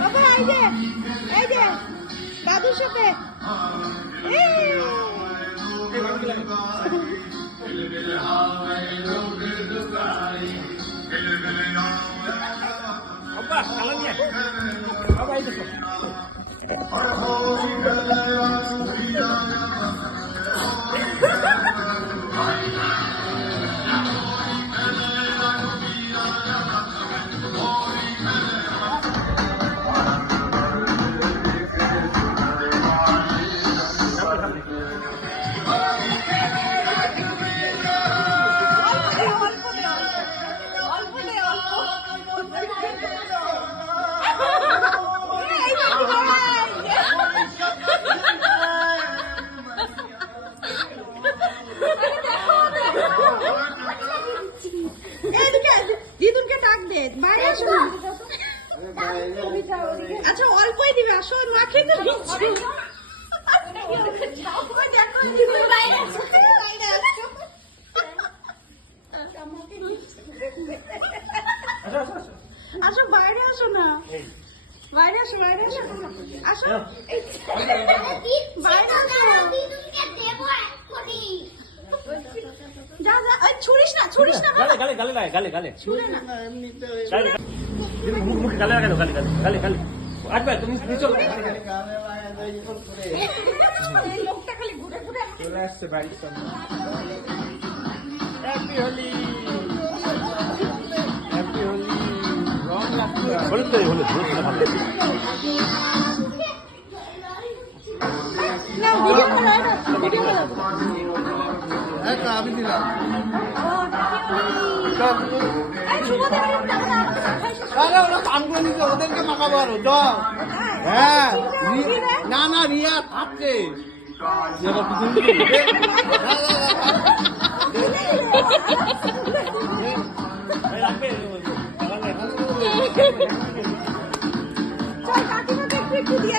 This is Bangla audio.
বাবা এই যে দাদুর সাথে আচ্ছা অল্পই দিবে আসো মা খেতে দিচ্ছি আসো বাইরে আসো না বাইরে আসো আসো বাইরে যা ছুড়িস না গালে মুখে গালে লাগানো গালে আসবে তুমি চলো লোকটা খালি ঘুরে ঘুরে চলে আসছে বাড়ির সামনে হ্যাপি হোলি রং লাগছে হলুদ ভালো না ভিডিও আমি দিলাম ওরা কাম করে নিতে ওদেরকে মাখাবো আরো হ্যাঁ না রিয়া থাকছে কাকিমাকে একটু দিয়ে